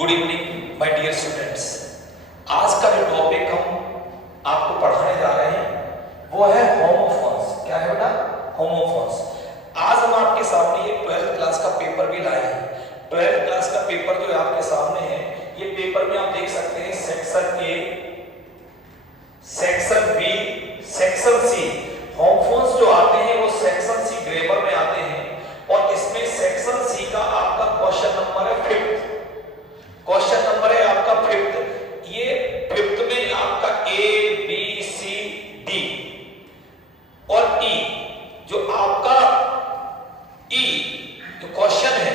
Good evening my dear students. आज का जो टॉपिक हम आपको पढ़ाने जा रहे हैं वो है होमोफोन्स। क्या है बेटा? होमोफोन्स। आज हम आपके सामने ये 12th क्लास का पेपर भी लाए हैं। 12th क्लास का पेपर जो आपके सामने है, ये पेपर में आप देख सकते हैं section A, section B, section C. Homophones जो आते हैं वो सेक्शन सी ग्रामर में आते हैं और इसमें सेक्शन सी का आपका क्वेश्चन नंबर है 5th। क्वेश्चन नंबर है आपका 5th। ये 5th में आपका ए बी सी डी और ई, जो आपका ई जो क्वेश्चन है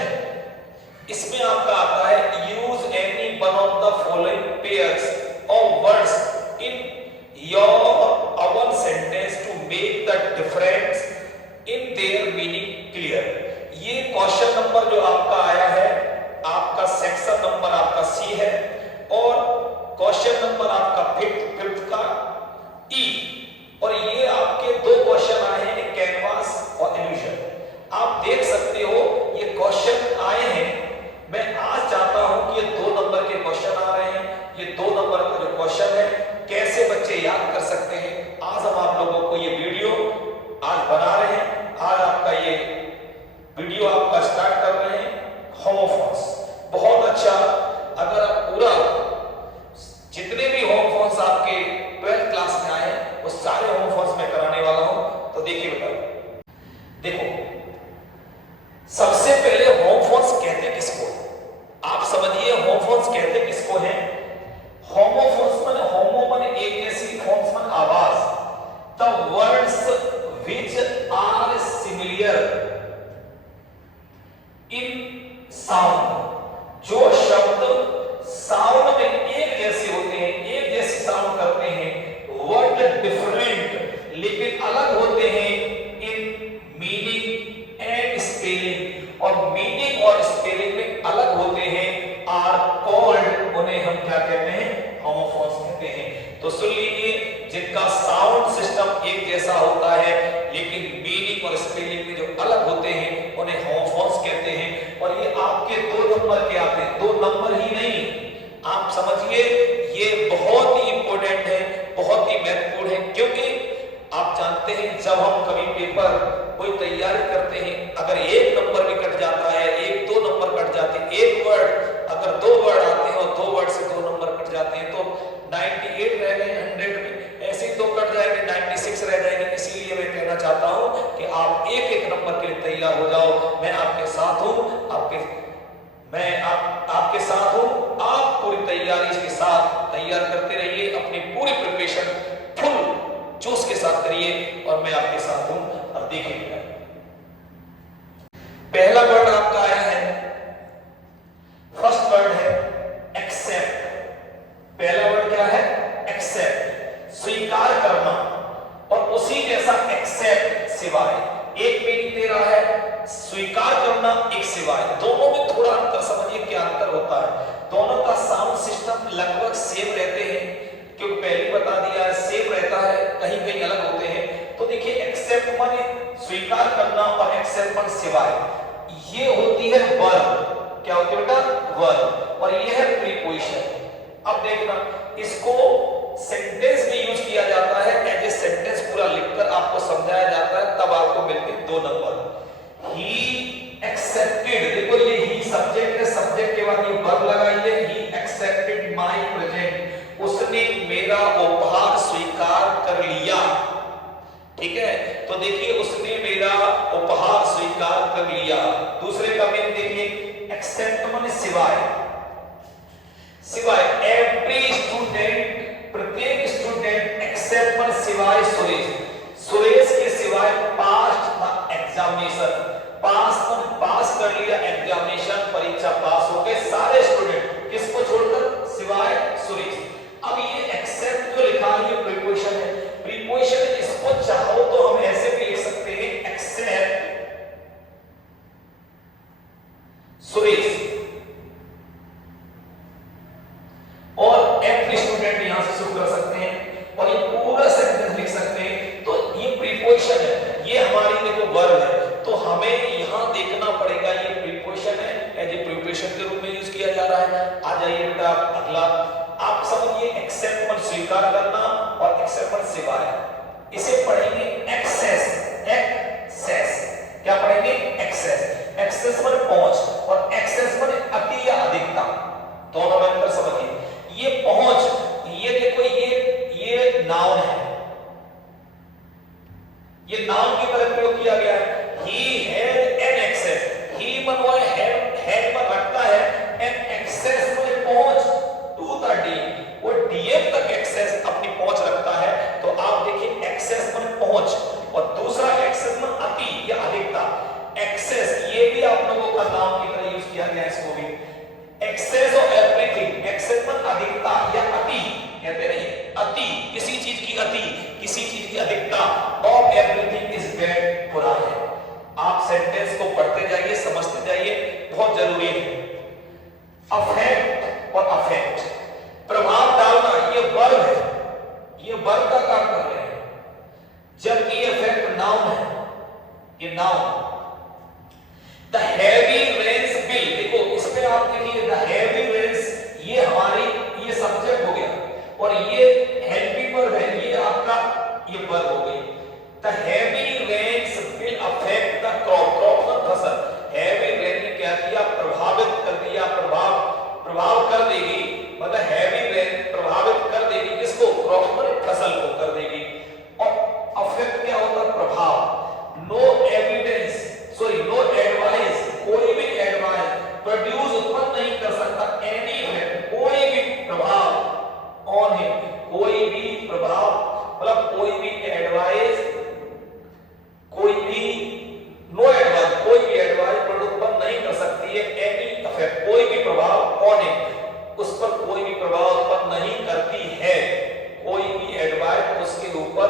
इसमें आपका आता है use any one of the following pairs of words in your our sentence to make the difference in their meaning clear. ये क्वेश्चन नंबर जो आपका आया है, आपका सेक्शन नंबर आपका सी है और क्वेश्चन नंबर आपका 5th का ई। और ये आपके दो क्वेश्चन आए हैं, कैनवास और इल्यूजन। आप देख सकते हो ये क्वेश्चन आए हैं। मैं आज चाहता हूं कि ये 2 नंबर के क्वेश्चन आ रहे हैं। ये 2 नंबर का जो क्वेश्चन है कैसे बच्चे याद कर सकते हैं, आज हम आप लोगों को ये वीडियो आज बना रहे हैं। आज आपका ये वीडियो आपका स्टार्ट कर रहे हैं होमोफोन्स। बहुत अच्छा। अगर आप पूरा जितने भी होमोफोन्स आपके 12th क्लास में आए हैं वो सारे होमोफोन्स में कराने वाला हूं। तो देखिए बेटा, देखो सबसे पहले होमोफोन्स कहते किसको? आप समझिए होमोफोन्स कहते किसको हैं। होमोफोन्स माने होमो माने एक जैसी, फोन्स माने आवाज। The words which are similar in sound, जो शब्द साउंड में एक जैसे होते हैं, एक जैसी साउंड करते हैं, वर्ड डिफरेंट लेकिन अलग होते हैं इन मीनिंग एंड स्पेलिंग, और मीनिंग और स्पेलिंग में अलग होते हैं, आर कॉल्ड, उन्हें हम क्या कहते हैं? होमोफोन्स कहते हैं। तो सुन लीजिए, जिनका साउंड सिस्टम एक जैसा होता है लेकिन मीनिंग और स्पेलिंग में जो अलग होते हैं उन्हें होमोफोन्स कहते हैं। और ये आपके 2 नंबर के आते हैं, 2 नंबर ही नहीं, आप समझिए ये बहुत ही इंपॉर्टेंट है, बहुत ही महत्वपूर्ण है। क्योंकि आप जानते हैं जब हम कभी पेपर कोई तैयारी करते हैं, अगर 1 नंबर भी कट जाता है, 1-2 नंबर कट जाते हैं, एक वर्ड अगर 2 वर्ड आते हैं और 2 वर्ड से 2 नंबर कट जाते हैं तो 98 रह गए 100 में, ऐसे ही 2 कट जाएंगे 96 रह जाएंगे। इसीलिए मैं कहना चाहता हूं कि आप एक नंबर के लिए तैयार हो जाओ। मैं आपके साथ हूं, आपके साथ हूं। आप पूरी तैयारी के साथ तैयार करते रहिए, अपनी पूरी प्रिपरेशन फुल जोश के साथ करिए और मैं आपके साथ हूं। अब देखिए पहला वर्ड आपका आया है, फर्स्ट वर्ड है एक्सेप्ट। पहला वर्ड क्या है? एक्सेप्ट, स्वीकार करना। और उसी जैसा एक्सेप्ट सिवाय, एक मीनिंग दे रहा है स्वीकार करना, एक सिवाय। दोनों में थोड़ा अंतर समझिए, क्या अंतर होता है। दोनों का साउंड सिस्टम लगभग सेम रहते हैं, क्योंकि पहले बता दिया सेम रहता है, कहीं कहीं अलग होते हैं। तो देखिए एक्सेप्ट माने स्वीकार करना और एक्सेप्ट माने सिवाय। ये होती है वर्ब। क्या होती है बेटा? वर्ब। और ये है प्रीपोजिशन। अब देखना, इसको सेंटेंस में यूज किया जाता है, एज ए सेंटेंस पूरा लिखकर आपको समझाया जाता है, तब आपको मिलते हैं 2 नंबर। ही एक्सेप्टेड, देखो ये ही सब्जेक्ट है, सब्जेक्ट के बाद ये वर्ब लगाइए, ही एक्सेप्टेड माय प्रेजेंट, उसने मेरा उपहार स्वीकार कर लिया। ठीक है, तो देखिए उसने मेरा उपहार स्वीकार कर लिया। दूसरे का मीनिंग देखिए, एक्सेप्ट माने सिवाय। सिवाय, एवरी स्टूडेंट, प्रत्येक स्टूडेंट, एक्सेप्ट माने सिवाय सुरेश, सुरेश के सिवाय पास द एग्जामिनेशन। पास माने पास कर लिया एग्जामिनेशन, परीक्षा पास हो गए सारे स्टूडेंट, किसको छोड़कर? सिवाय सुरेश। अब ये एक्सेप्ट जो लिखा है ये प्रीपोजिशन है। प्रीपोजिशन इसको चाहो तो हम ऐसे भी लिख सकते हैं, एक्सेप्ट सुरेश और एवरी स्टूडेंट यहां से शुरू कर सकते हैं और ये पूरा सेंटेंस लिख सकते हैं। तो ये प्रीपोजिशन है, ये हमारी देखो वर्ब है, तो हमें यहां देखना पड़ेगा ये प्रीपोजिशन है, एज ए प्रीपोजिशन के रूप में यूज किया जा रहा है। आ जाइए बेटा अगला, आप समझिए एक्सेप्ट मन स्वीकार करना और एक्सेप्ट मन सिवाय, इसे पढ़ेंगे एक्सेस। एक्सेस क्या पढ़ेंगे? एक्सेस। एक्सेस मन पहुंच और एक्सेस मन अति या अधिकता, दोनों में अंतर समझिए। ये पहुंच, ये देखो ये नाउन है, ये नाउन की तरह प्रयोग किया गया है। He had an access, he मन वो had मन रखता है, an access में पहुंच to the D, वो DM तक एक्सेस अपनी पहुंच रखता है। तो आप देखिए एक्सेस में पहुंच और दूसरा एक्सेस में अति या अधिकता। एक्सेस ये भी आप लोगों का नाम की तरह यूज किया गया है, इसको भी एक्सेस ऑफ एवरीथिंग, एक्सेस में अधिकता या अति कहते नहीं, अति किसी चीज की अति, किसी चीज की अधिकता। ऑफ एवरीथिंग इज बैड, बुरा है। आप सेंटेंस को पढ़ते जाइए, समझते जाइए, बहुत जरूरी है। अफेक्ट और अफेक्ट, प्रभाव डालना, ये वर्ब है, ये वर्ब का काम कर रहे हैं, जबकि ये अफेक्ट नाउन है, ये noun. The heavy rains will, देखो इस पे आप देखिए द हैवी रेन्स, ये हमारी ये सब्जेक्ट हो गया और ये हेल्पिंग वर्ब है, ये आपका ये वर्ब हो गई। The heavy rains will affect the crop, crop मतलब फसल। हैवी रेन ने क्या किया? प्रभावित कर दिया, प्रभाव कर देगी, मतलब हैवी रेन प्रभावित कर देगी किसको? क्रॉप मतलब फसल को कर देगी। और अफेक्ट क्या होता है? प्रभाव। No evidence, sorry no advice, कोई भी एडवाइस प्रोड्यूस उत्पन्न नहीं कर सकता, एनी इफेक्ट, कोई भी प्रभाव ऑन हिम, कोई भी प्रभाव मतलब कोई भी एडवाइस, कोई भी नो एडवाइस, कोई भी एडवाइस उत्पन्न नहीं कर सकती है, एनी इफेक्ट, कोई भी प्रभाव ऑन हिम, उस पर कोई भी प्रभाव उत्पन्न नहीं करती है। कोई भी एडवाइस उसके ऊपर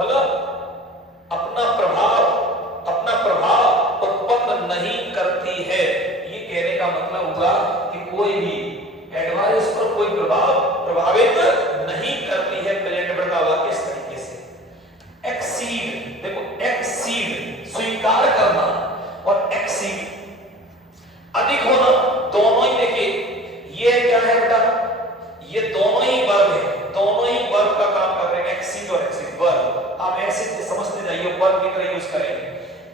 मतलब अपना प्रभाव उत्पन्न नहीं करती है। ये कहने का मतलब हुआ कि कोई भी एडवाइस पर कोई प्रभावित नहीं करती है। प्रेजेंट वर्ब का वाक्य इस तरीके से। एक्सीड, देखो एक्सीड स्वीकार करना और एक्सीड अधिक होना, दोनों ही देखिए ये क्या है बेटा? ये दोनों ही वर्ब है, दोनों ही वर्ब का काम कर रहे हैं, एक्सीड और एक्सीड वर्ब। आप ऐसे समझते जाइए, वर्ब की तरह यूज करेंगे।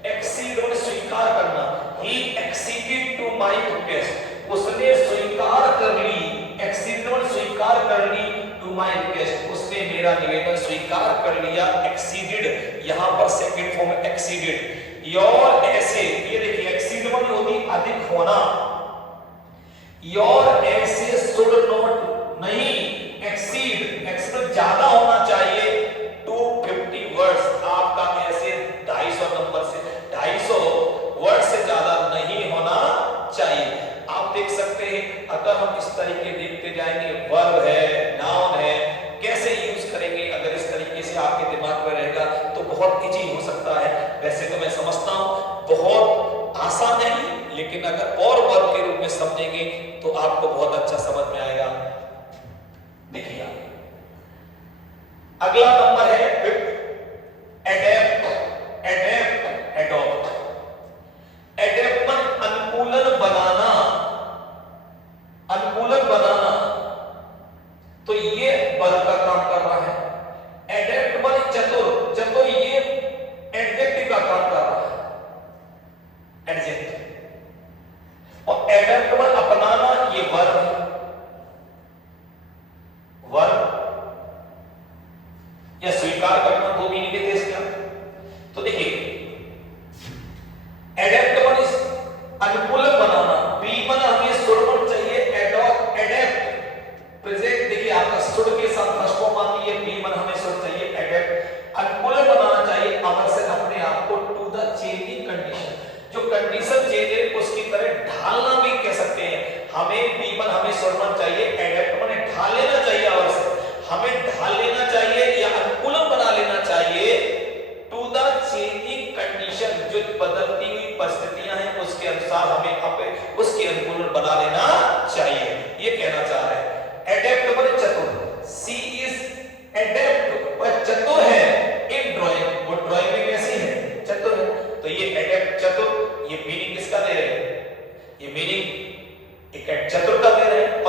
एक्सीड मतलब स्वीकार करना। He acceded to my request, उसने स्वीकार कर ली, एक्सीड मतलब स्वीकार कर ली, to my request, उसने मेरा निवेदन स्वीकार कर लिया। एक्सीडेड यहां पर सेकंड फॉर्म है एक्सीडेड। योर ऐसे, ये देखिए एक्सीड मतलब होती अधिक होना। योर ऐसे शुड नॉट, नहीं एक्सीड, एक्सीड ज्यादा होना चाहिए 250 वर्ड्स, आपका ऐसे 250 नंबर से 250 वर्ड से ज्यादा नहीं होना चाहिए। आप देख सकते हैं अगर हम इस तरीके देखते जाएंगे, वर्ब है, नाउन है, कैसे यूज करेंगे, अगर इस तरीके से आपके दिमाग में रहेगा तो बहुत इजी हो सकता है। वैसे तो मैं समझता हूं बहुत आसान है, लेकिन अगर और वर्ब के रूप में समझेंगे तो आपको बहुत अच्छा समझ में आएगा। देखिए अगला नंबर है एडेप्ट, एडेप्ट, एडॉप्ट। एडेप्ट मतलब अनुकूलन बनाना, अनुकूलन बनाना, तो ये वर्ब का काम कर रहा है। एडेप्ट मतलब चतुर, चतुर ये एडजेक्टिव का काम कर रहा है, एडजेक्टिव। और एडेप्ट मतलब अपनाना, ये वर्ब है, वर्ब या स्वीकार करना, दो मीनिंग के थे इसका। तो देखिए एडेप्ट मतलब अनुकूलन बनाना, बी मन हमें सुड़ चाहिए, एडॉप्ट, एडेप्ट प्रेजेंट, देखिए आपका सुड़ के साथ फर्स्ट फॉर्म आती है, बी मन हमें सुड़ चाहिए, एडेप्ट अनुकूलन बनाना चाहिए अमर से अपने आप को टू द चेंजिंग कंडीशन, जो कंडीशन चेंज है उसकी तरह ढालना भी कह सकते हैं। हमें बी मन हमें सुड़ना चाहिए, एडेप्ट मन ढाल लेना चाहिए, अमर से हमें ढाल लेना चाहिए या अनुकूलन बना लेना चाहिए टू द चेंजिंग कंडीशन, जो बदलती हुई परिस्थितियां हैं उसके अनुसार हमें उसके अनुकूलन बना लेना चाहिए, ये कहना चाह रहे हैं। एडेप्ट मतलब चतुर, सी इज एडेप्ट, वह चतुर है इन ड्राइंग, वो ड्राइंग में कैसी है? चतुर है। तो ये एडेप्ट चतुर, ये मीनिंग किसका दे रहे हैं? ये मीनिंग एक चतुर का दे रहे हैं।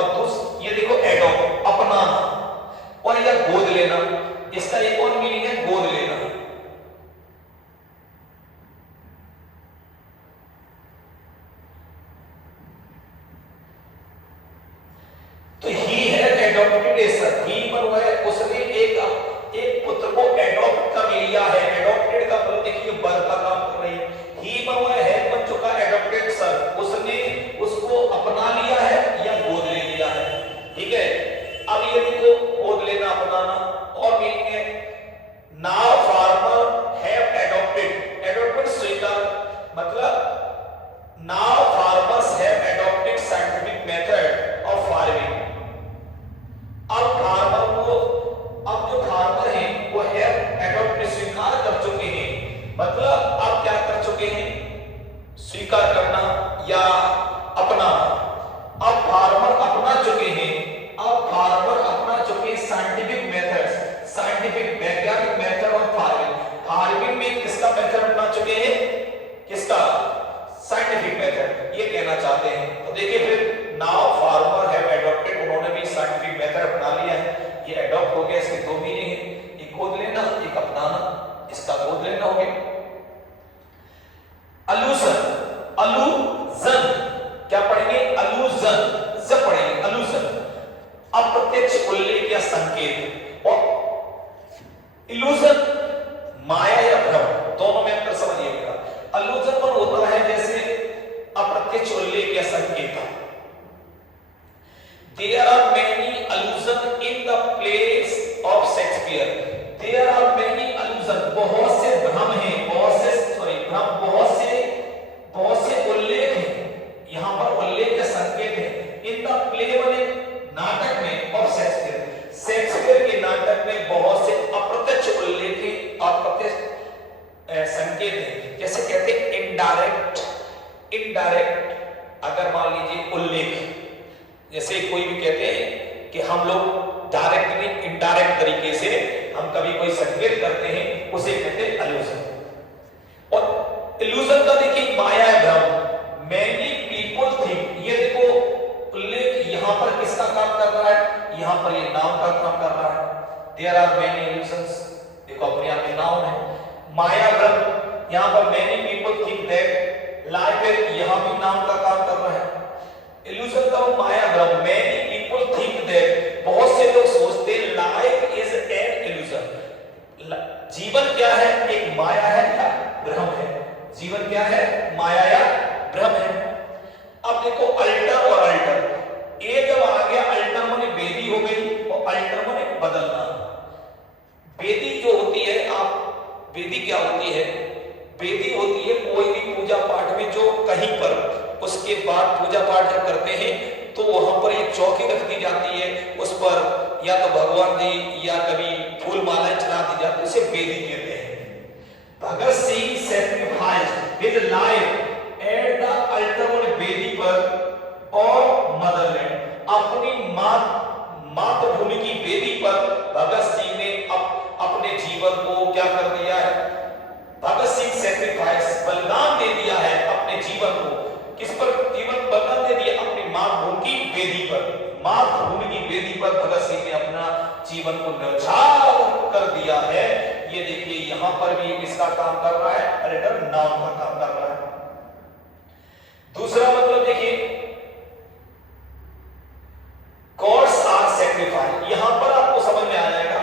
एडॉप्टेड ए सन, ही मन है उसने एक पुत्र को एडॉप्ट कर लिया है। एडॉप्टेड का मतलब देखिए बर का काम कर रही है। ही मन है बन चुका एडॉप्टेड सन, उसने उसको अपना लिया है या गोद ले लिया है। ठीक है, अब ये देखो गोद लेना अपनाना और मीनिंग है now farmer have adopted, adopted स्वीकार मतलब now farmers have adopted scientific method of farming. अब फार्मर को, अब जो फार्मर हैं वो हैव एडॉप्टेड स्वीकार कर चुके हैं, मतलब अब क्या कर चुके हैं, स्वीकार करना या अपना। अब फार्मर अपना चुके हैं, अब फार्मर अपना चुके हैं साइंटिफिक मेथड्स, साइंटिफिक वैज्ञानिक मेथड ऑफ फार्मिंग। फार्मिंग में किसका मेथड अपना चुके हैं, किसका, साइंटिफिक मेथड, ये कहना चाहते हैं। तो देखिए फिर नाउ फार्मर हैव एडॉप्टेड, उन्होंने भी साइंटिफिक मेथड अपना लिया है। ये एडॉप्ट हो गया, इसके दो मीनिंग है, एक गोद लेना एक अपनाना, इसका गोद लेना हो गया। अलूजन, अलूजन क्या पढ़ेंगे, अलूजन जब पढ़ेंगे अलूजन, अप्रत्यक्ष उल्लेख या संकेत। और इल्यूजन माया या भ्रम, दोनों में अंतर समझिएगा। अलूजन मन होता है जैसे अप्रत्यक्ष उल्लेख या संकेत। There are many allusions in the plays of Shakespeare. There are many allusions, बहुत से भ्रम हैं, बहुत से उल्लेख हैं, यहाँ पर उल्लेख या संकेत है। In the play बने नाटक में और शेक्सपियर के नाटक में बहुत से अप्रत्यक्ष उल्लेख हैं, अप्रत्यक्ष संकेत हैं। जैसे कहते हैं इनडायरेक्ट, अगर मान लीजिए उल्लेख, जैसे कोई भी कहते हैं कि हम लोग डायरेक्ट नहीं इनडायरेक्ट तरीके से हम कभी कोई संकेत करते हैं, उसे कहते हैं अलूजन। और इल्यूजन का देखिए माया है भ्रम, मैनी पीपल थिंक, ये देखो उल्लेख यहां पर किसका काम कर रहा है, यहां पर ये नाउन का काम कर रहा है। देयर आर मैनी इल्यूजन्स, देखो अपने आप में नाउन है। माया भ्रम, यहां पर many people think that life है, यहां भी नाउन का काम कर रहा है। इल्यूजन का माया भ्रम, मैनी पीपल थिंक दैट, बहुत से लोग सोचते हैं लाइफ इज एन इल्यूजन, जीवन क्या है, एक माया है या भ्रम है। जीवन क्या है, माया या भ्रम है। अब देखो अल्टर और अल्टर, ए जब आ गया अल्टर माने वेदी हो गई और अल्टर माने बदलना। वेदी जो होती है, आप वेदी क्या होती है, वेदी होती है कोई भी पूजा पाठ में जो कहीं पर उसके बाद पूजा पाठ जब करते हैं तो वहां पर एक चौकी रख दी जाती है, उस पर या तो भगवान जी या कभी फूल मालाएं चढ़ा दी जाती है, उसे वेदी कहते हैं। Bhagat Singh sacrificed his life at the altar on वेदी पर और मदरलैंड, अपनी मातृभूमि की वेदी पर भगत सिंह ने अपने जीवन को क्या कर दिया है, भगत सिंह सैक्रिफाइस बलिदान दे दिया है अपने जीवन को, किस पर जीवन बलिदान दे दिया, अपनी मातृभूमि की वेदी पर, मातृभूमि की वेदी पर भगत सिंह ने अपना जीवन को न्यौछावर कर दिया है। ये देखिए यहां पर भी इसका काम कर रहा है, अल्टर नाउन का काम कर रहा है। दूसरा मतलब देखिए गॉड्स आर सैक्रिफाइस, यहां पर आपको समझ में आ जाएगा,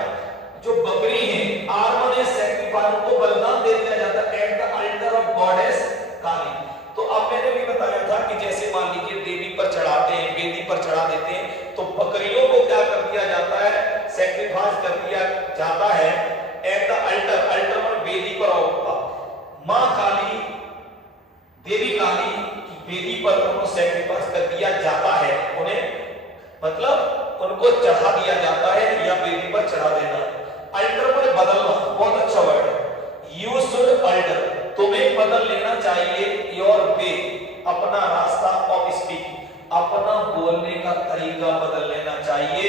जो बकरी है आर माने सैक्रिफाइस, को बलिदान दे दिया जाता है at the altar of goddess Kali. तो अब मैंने भी बताया था कि जैसे मान लीजिए देवी पर चढ़ाते हैं, वेदी पर चढ़ा देते हैं, तो बकरियों को क्या कर दिया जाता है, सैक्रिफाइस कर दिया जाता है एट द अल्टर, अल्टर में वेदी पर होगा। मां काली, देवी काली की वेदी पर उनको सैक्रिफाइस कर दिया जाता है, उन्हें मतलब उनको चढ़ा दिया जाता है या वेदी पर चढ़ा देना। अल्टर में बदलना, बहुत अच्छा वर्ड है, यू शुड अल्टर, तुम्हें बदल लेना चाहिए योर वे, अपना रास्ता ऑफ स्पीक, अपना बोलने का तरीका बदल लेना चाहिए।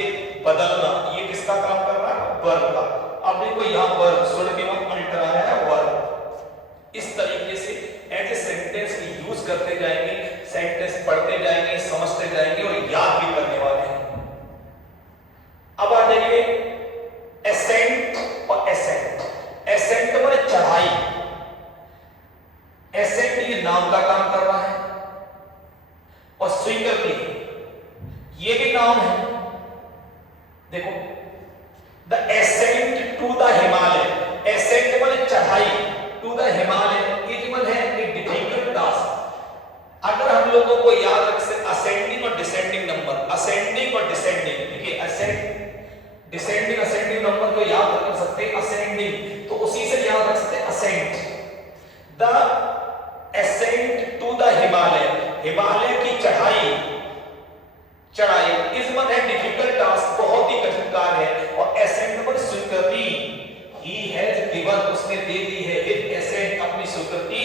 बदलना ये किसका काम कर रहा है, वर्ब का। अब देखो यहां वर्ब शुड के वक्त अल्टर आया है वर्ब। इस तरीके से एज ए सेंटेंस की यूज करते जाएंगे, सेंटेंस पढ़ते जाएंगे, समझते जाएंगे और याद भी करने वाले हैं। अब आ जाइए एसेंट और एसेंट। एसेंट माने चढ़ाई, एसेंट ये नाम का काम कर रहा है और स्वीकृति ये भी नाम है। देखो, the ascent to the Himalaya, ascent माने चढ़ाई, टू द हिमालय इज मन है ए डिफिकल्ट टास्क। अगर हम लोगों को याद रख से असेंडिंग और डिसेंडिंग नंबर, असेंडिंग और डिसेंडिंग, देखिए असेंड डिसेंडिंग असेंडिंग नंबर को याद रख सकते हैं, असेंडिंग तो उसी से याद रख सकते हैं assent, the ascent to the Himalaya, Himalaya की चढ़ाई, चढ़ाई इस मन है डिफिकल्ट टास्क, बहुत ही कठिन कार्य है। और एसेंट पर स्वीकृति, ही हैज गिवन, उसने दे दी है, इट एसेंट अपनी स्वीकृति,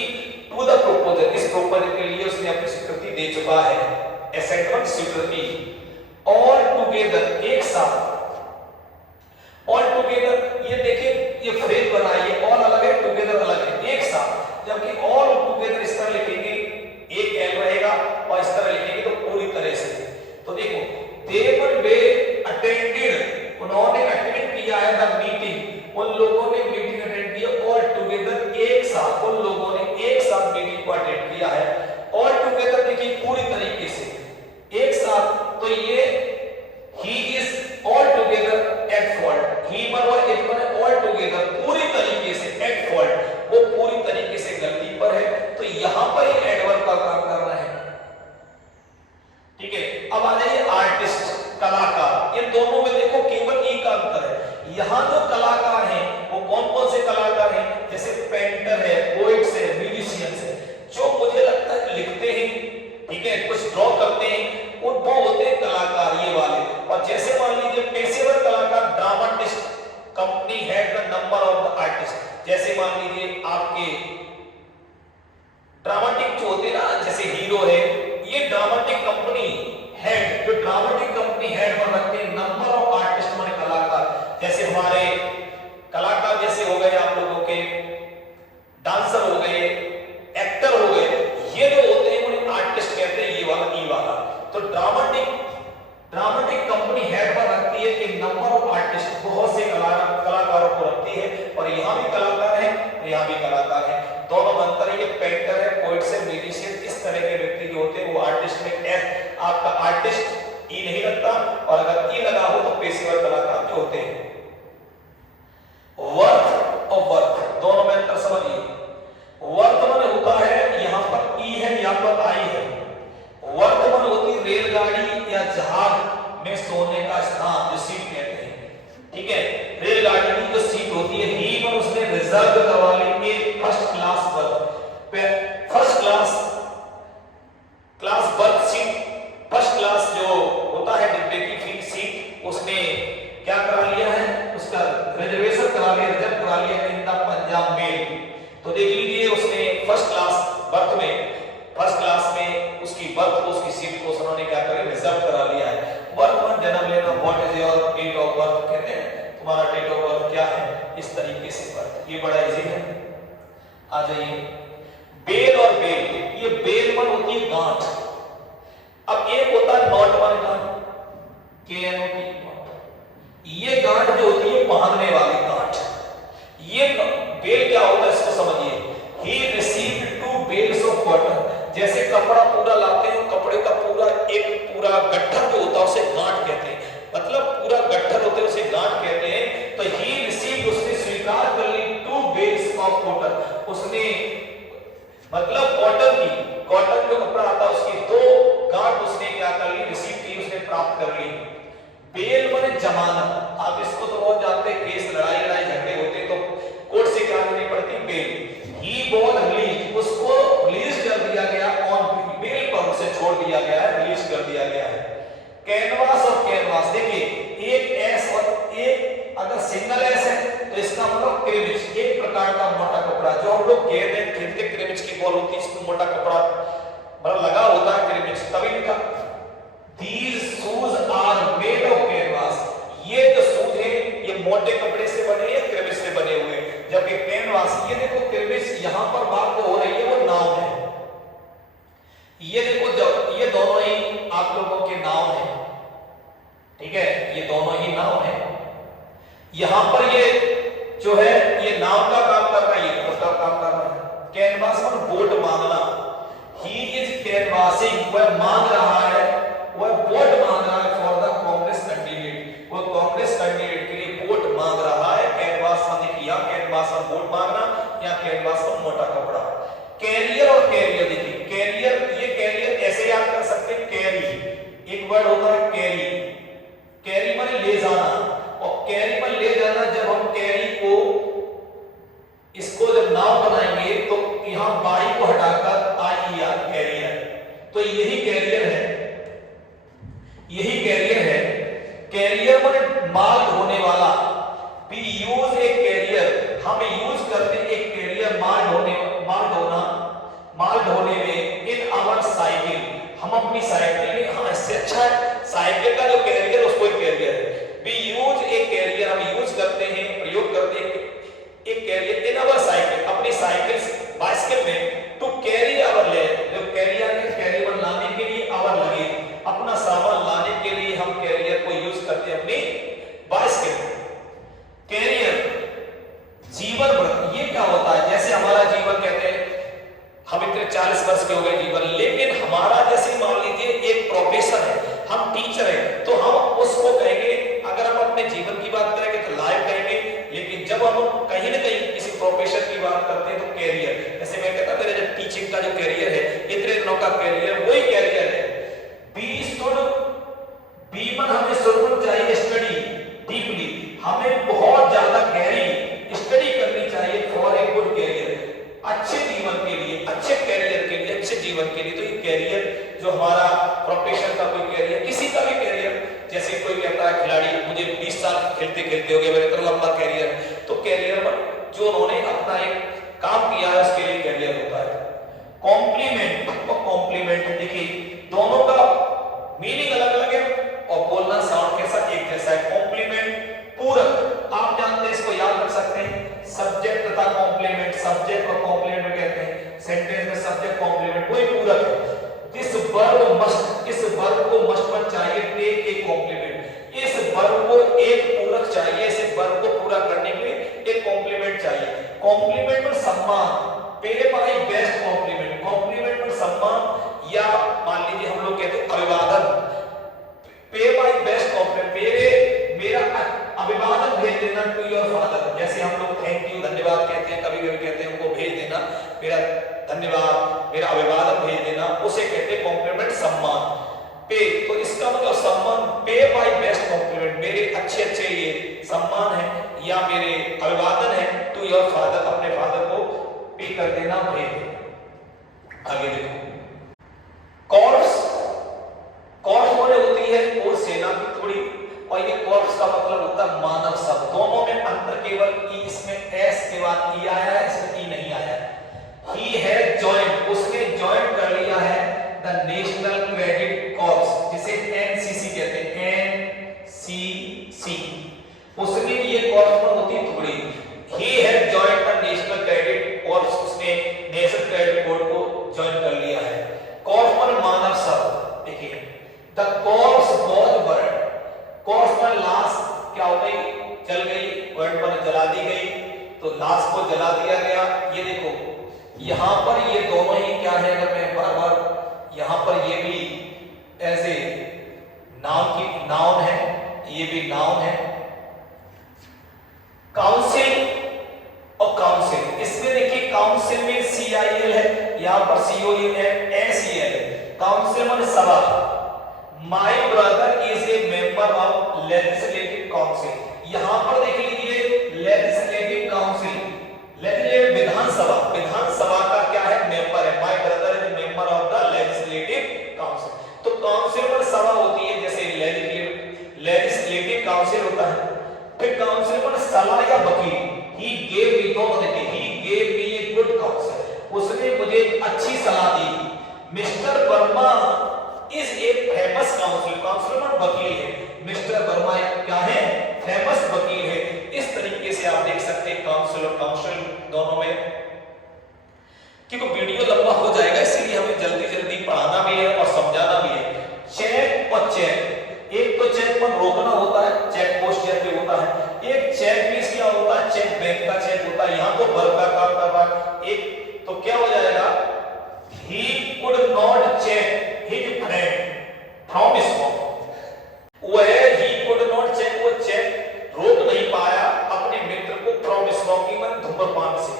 टू द प्रोपोजल, इस प्रोपोजल के लिए उसने अपनी स्वीकृति दे चुका है, एसेंट पर स्वीकृति। ऑल टुगेदर एक साथ, ऑल टुगेदर ये देखिए ये फ्रेज बनाइए, ऑल अलग है टुगेदर अलग है, एक साथ, जबकि ऑल टुगेदर इस तरह लिखेंगे एक एल रहेगा और इस तरह लिखेंगे तो पूरी तरह से। तो देखो देवर वे अटेंडेड, उन्होंने अटेंड किया है द मीटिंग, उन लोगों ने मीटिंग अटेंड किया, ऑल टुगेदर एक साथ, उन लोगों ने एक साथ मीटिंग को अटेंड किया है। ऑल टुगेदर देखिए पूरी तरीके से एक साथ, तो ये he is all together at fault, he पर और इट पर ऑल टुगेदर पूरी तरीके से एट फॉल्ट, वो पूरी तरीके से गलती पर है, तो यहां पर ये एडवर्ब का काम कर रहा है। ठीक है, अब आ जाइए आर्टिस्ट, कलाकार, ये दोनों में देखो केवल एक का अंतर है। यहां जो कलाकार हैं वो कौन कौन से कलाकार हैं, जैसे पेंटर है, पोएट्स है, म्यूजिशियंस है, जो मुझे लगता है लिखते हैं, ठीक है, कुछ ड्रॉ करते हैं, वो होते हैं कलाकार ये वाले। और जैसे मान लीजिए पेशेवर कलाकार dramatist, company head the number of the artist, जैसे मान लीजिए आपके ड्रामाटिक जो होते हैं ना, जैसे हीरो है, ये ड्रामाटिक कंपनी हेड, जो ड्रामाटिक कंपनी हेड पर रखते हैं नंबर ऑफ आर्टिस्ट माने कलाकार, जैसे हमारे कलाकार जैसे हो गए आप लोगों के डांसर हो गए, एक्टर हो गए, ये जो होते हैं उन्हें आर्टिस्ट कहते हैं, ये वाला ई वाला। तो ड्रामाटिक कंपनी हेड पर रखती है एक नंबर ऑफ आर्टिस्ट, बहुत से कलाकारों को रखती है, और यहां भी कलाकार है, यहां भी कलाकार है, दोनों में अंतर है। ये पेंटर है, पोएट है, म्यूजिशियन, इस तरह के व्यक्ति जो होते हैं वो आर्टिस्ट में एस, आपका आर्टिस्ट ई नहीं लगता, और अगर ई लगा हो तो पेशेवर कलाकार जो होते हैं। वर्थ और वर्थ दोनों में अंतर समझिए। वर्थ माने होता है यहां पर ई है, यहां पर आई है। वर्थ माने होती है रेलगाड़ी या जहाज में सोने का स्थान, जो सीट कहते हैं, ठीक है, रेलगाड़ी की जो सीट होती है, ही पर उसने रिजर्व करवा ली एक फर्स्ट क्लास पर, first class birth seat, first class जो होता है डिब्बे की सीट, उसने क्या करा लिया है, उसका रिजर्वेशन करा लिया, रिजर्व करा लिया इन द पंजाब मेल। तो देख लीजिए उसने फर्स्ट क्लास बर्थ में, फर्स्ट क्लास में उसकी बर्थ को, उसकी सीट को उन्होंने क्या करा, रिजर्व करा लिया है। बर्थ में जन्म लेना, what is your date of birth कहते हैं, तुम्हारा डेट ऑफ बर्थ क्या है, इस तरीके से बर्थ, ये बड़ा इजी है। आ जाइए बेल और बेल, ये बेल मन होती है गांठ, अब एक होता है नॉट वन गांठ, KNOT, ये गांठ जो होती है बांधने वाली गांठ, ये बेल क्या होता है इसको समझिए। He received 2 bales of cotton, जैसे कपड़ा पूरा लाते हैं, कपड़े का पूरा एक पूरा गट्ठर जो होता है उसे गांठ कहते हैं, मतलब पूरा गट्ठर होते हैं उसे गांठ कहते हैं। तो ही रिसीव्ड, उसने स्वीकार कर ली 2 bales of cotton, उसने मतलब कॉटन की, कॉटन जो कपड़ा आता है उसकी 2 गांठ उसने क्या कर ली, रिसीव की, उसने प्राप्त कर ली। बेल माने जमानत, आप इसको तो बहुत जानते हैं, केस लड़ाई झगड़े होते तो कोर्ट से क्या करनी पड़ती, बेल। ही वॉज रिलीज, उसको रिलीज कर दिया गया, ऑन बेल पर उसे छोड़ दिया गया है, रिलीज कर दिया गया है। कैनवास और कैनवास, देखिए एक एस और एक अगर सिंगल एस है तो इसका मतलब क्रिमिच, एक प्रकार का मोटा कपड़ा जो हम लोग कहते हैं, खरीदते क्रिमिच की बॉल होती है, इसमें मोटा कपड़ा मतलब लगा होता है क्रिमिच, तभी लिखा These shoes are made of canvas, ये जो शूज है ये मोटे कपड़े से बने हैं, क्रिमिच से बने हुए, जबकि कैनवास, ये देखो क्रिमिच यहां पर बात हो रही है वो नाउन है, ये देखो जब ये दोनों ही आप लोगों के नाउन है, ठीक है, ये दोनों ही नाउन है। यहां पर ये जो है ये नाउन का काम कर रहा है, ये वर्ब का काम कर रहा है। कैनवास पर बोट मांगना, ही इज कैनवासिंग, वह मांग रहा है, वह वोट मांग रहा है फॉर द कांग्रेस कैंडिडेट, वो कांग्रेस कैरी माने ले जाना, और कैरी माने ले जाना। जब हम कैरी को इसको जब नाम बनाएंगे तो यहां बाई को हटाकर आई आर कैरियर, तो यही कैरियर है, यही कैरियर है। कैरियर माने माल ढोने वाला। वी यूज ए कैरियर, हम यूज करते हैं एक कैरियर माल ढोने में इन आवर साइकिल, हम अपनी साइकिल में। हाँ, इससे अच्छा है साइकिल का जो कैरियर उसको एक कैरियर है। वी यूज ए कैरियर, हम यूज करते हैं, प्रयोग करते हैं एक कैरियर इन आवर साइकिल, अपनी साइकिल बाइसिकल में, टू कैरी आवर ले, जो कैरियर है कैरियर लाने के लिए, आवर लगे अपना सामान लाने के लिए हम कैरियर को यूज करते हैं अपनी बाइसिकल में। कैरियर जीवन भर, ये क्या होता है? जैसे हमारा जीवन कहते हैं हम इतने 40 वर्ष के हो गए जीवन, लेकिन हमारा जैसे मान लीजिए एक प्रोफेशन है, हम टीचर हैं, तो हम उसको कहेंगे, अगर हम अपने जीवन की बात करेंगे तो लाइफ कहेंगे, लेकिन जब हम कहीं ना कहीं किसी प्रोफेशन की बात करते हैं तो कैरियर, जैसे मैं कहता मेरा जो टीचिंग का जो कैरियर है, इतने दिनों का कैरियर, वही कैरियर है। हमें सुनना चाहिए स्टडी डीपली, हमें बहुत ज्यादा गहरी स्टडी करनी चाहिए फॉर ए गुड कैरियर, अच्छे जीवन के लिए, अच्छे कैरियर के लिए, अच्छे जीवन के लिए। तो ये कैरियर जो हमारा प्रोफेशन का कोई कैरियर, किसी का भी कैरियर, जैसे कोई कहता है खिलाड़ी मुझे 20 साल खेलते खेलते हो गए, मेरा इतना लंबा कैरियर है, तो कैरियर पर जो उन्होंने अपना एक काम किया है उसके लिए कैरियर होता है। कॉम्प्लीमेंट और कॉम्प्लीमेंट, देखिए दोनों का मीनिंग अलग अलग है और बोलना साउंड कैसा एक जैसा है। कॉम्प्लीमेंट पूरक, आप जानते हैं, इसको याद रख सकते हैं, सब्जेक्ट तथा कॉम्प्लीमेंट, सब्जेक्ट और कॉम्प्लीमेंट में कहते हैं सेंटेंस में सब्जेक्ट कॉम्प्लीमेंट वही पूरक है। इस वर्ब मस्ट, इस वर्ब को मस्ट पर चाहिए टेक ए कॉम्प्लीमेंट, इस वर्ब को एक पूरक चाहिए, इस वर्ब को पूरा करने के लिए एक कॉम्प्लीमेंट चाहिए। कॉम्प्लीमेंट पर सम्मान, पे बाय बेस्ट कॉम्प्लीमेंट, कॉम्प्लीमेंट पर सम्मान, या मान लीजिए हम लोग कहते हैं अभिवादन, पे बाय बेस्ट कॉम्प्लीमेंट, मेरा अभिवादन भेज देना टू योर फादर, जैसे हम लोग थैंक यू धन्यवाद कहते हैं, कभी कभी कहते हैं उनको भेज देना, मेरा धन्यवाद, मेरा अभिवादन भेज देना, उसे कहते हैं कॉम्प्लीमेंट सम्मान। पे, तो इसका मतलब सम्मान, पे बाय बेस्ट कॉम्प्लीमेंट, मेरे अच्छे अच्छे ये सम्मान है या मेरे अभिवादन है टू योर फादर, अपने फादर को पे कर देना, भेज। आगे देखो, कॉर्प्स, कॉर्प्स माने होती है और सेना की थोड़ी, और ये कॉर्प्स का मतलब होता है मानव शब्द। दोनों में अंतर केवल ई, इसमें एस के बाद ई आया है, इसमें ई नहीं आया है। ही हैज जॉइंड, उसने ज्वाइन कर लिया है द नेशनल क्रेडिट कॉर्प्स, जिसे एनसीसी कहते हैं, एनसीसी, उसने ये कॉर्प्स में होती थोड़ी। He has joined the national credit corps, उसने नेशनल क्रेडिट कोर को ज्वाइन कर लिया है। कॉर्प्स पर मानव शब्द, देखिए the corps was burned, corps पर लाश क्या हो गई, जल गई, वर्ल्ड पर जला दी गई, तो लाश को जला दिया गया। ये देखो यहां पर ये दोनों ही क्या है, अगर मैं बार बार यहां पर ये भी ऐसे नाउन की नाउन है, ये भी नाउन है। काउंसिल और काउंसिल, इसमें देखिए काउंसिल में CIL है, यहां पर COUN है, SEL है। काउंसिल माने सभा, my brother is a member of legislative council, यहां पर देख लीजिए लेजिस्लेटिव काउंसिल, लेजिस्लेटिव विधानसभा, विधानसभा का क्या है, मेंबर है, my brother is member of the legislative council. तो काउंसिल पर सभा होती है, जैसे लेजिस्लेटिव काउंसिल होता है। फिर काउंसिल पर सलाह या वकील, ही गेव मी, दोनों देखिए, he gave me a good council, उसने मुझे अच्छी सलाह दी। Mister Verma is a famous council, council पर वकील है, मिस्टर वर्मा क्या है, फेमस वकील है। इस तरीके से आप देख सकते हैं काउंसिल और काउंसिल दोनों में। क्योंकि वीडियो लंबा हो जाएगा, इसलिए हमें जल्दी जल्दी पढ़ाना भी है और समझाना भी है। चेक और चेक, एक तो चेक पर रोकना होता है, चेक पोस्ट जैसे होता है, एक चेक मिस क्या होता है, चेक बैंक का चेक होता है, यहां तो वर्क का काम कर रहा है। एक तो क्या हो जाएगा, he could not check his friend from smoke, वह he could not check, वो चेक रोक नहीं पाया अपने मित्र को from smoking में धूम्रपान से।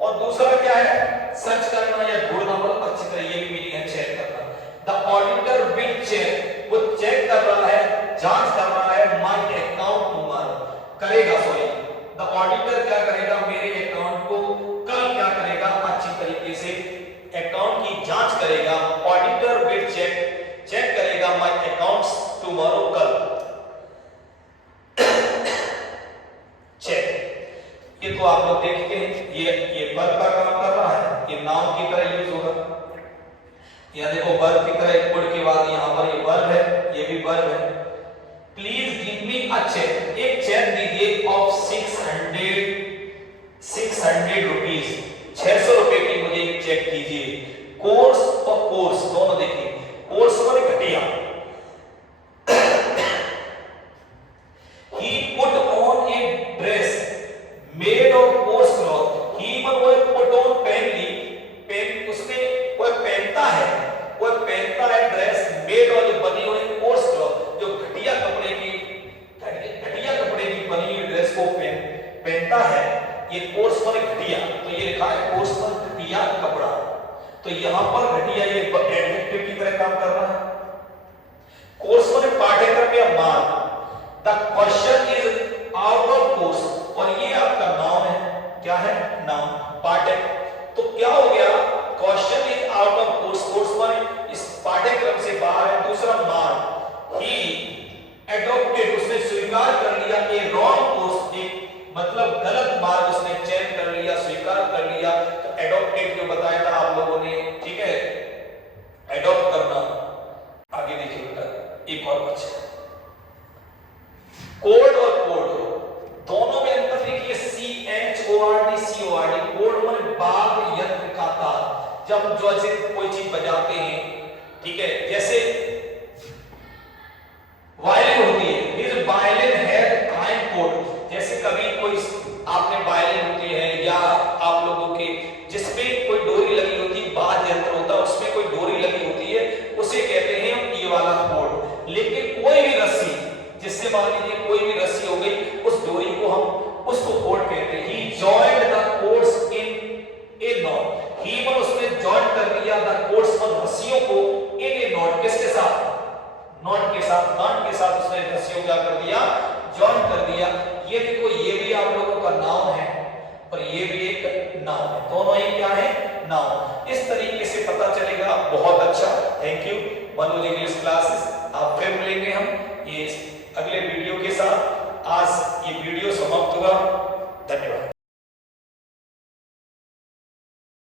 और दूसरा क्या है, सर्च करना या ढूंढना, मतलब अच्छी तरह ये भी मीनिंग है चेक करना। द ऑडिटर विल चेक, वो चेक कर रहा है, जांच कर रहा है को आप लोग देखते हैं, ये वर्ब का काम कर रहा है, ये नाउन की तरह यूज होगा। यह देखो वर्ब की तरह कुड के बाद यहां पर ये वर्ब है, ये भी वर्ब है। Please give me a cheque, एक चेक दीजिए ऑफ 600 रुपीज, 600 रुपए की मुझे एक चेक कीजिए। कोर्स और कोर्स दोनों देखिए, कोर्स पर घटिया, he put on a dress made of coarse cloth, he पर वो put on पहन ली, पहन उसने वो पहनता है ड्रेस मेड और जो बनी हुई कोर्स क्लॉथ, जो घटिया कपड़े की बनी हुई ड्रेस को पहनता है। ये कोर्स पर घटिया, तो ये लिखा है कोर्स पर घटिया कपड़ा, तो यहां पर घटिया ये एडजेक्टिव की तरह काम कर रहा है। कोर्स पर पाठ्यक्रम या मान, the question is out of course, और ये आपका नाउन है, क्या है नाउन, पाठ्य, तो क्या हो गया, question is out of course, course माने इस पाठ्यक्रम से बाहर है। दूसरा मान, ही एडॉप्टेड, उसने स्वीकार कर लिया, ए रॉन्ग कोर्स, एक मतलब गलत मार्ग उसने चयन कर लिया, स्वीकार कर लिया। तो एडॉप्टेड जो बताया था आप लोगों ने, ठीक है, एडॉप्ट करना। आगे देखिए बेटा, एक और बच्चा, कोड और कोड दोनों में अंतर देखिए, CHORD, कोड माने बाग यंत्र का तार, जब हम जो कोई चीज बजाते हैं, ठीक है, जैसे वायलिन होती है, this violin has time code, जैसे कभी कोई आपने वायलिन होती है या आप लोगों के जिसमें कोई डोरी लगी होती है, बाज यंत्र होता है उसमें कोई डोरी लगी होती है, उसे कहते हैं ये वाला कोड। लेकिन कोई भी रस्सी, जिससे मान लीजिए कोई भी रस्सी हो गई, उस डोरी को हम उसको कोड कहते हैं। He joined the cords in a knot, he पर उसने जॉइन कर दिया द कोड्स पर रस्सियों को इन ए नॉट, किसके साथ, नॉट के साथ, नॉट के साथ उसने रस्सियों क्या कर दिया, जॉइन कर दिया। ये देखो, ये भी आप लोगों का नाउन है और ये भी एक नाउन है, दोनों ही क्या है, नाउन। इस तरीके से पता चलेगा, बहुत अच्छा, thank you. Manoj English classes, आप फिर मिलेंगे हम ये अगले वीडियो के साथ। आज ये वीडियो समाप्त हुआ, धन्यवाद।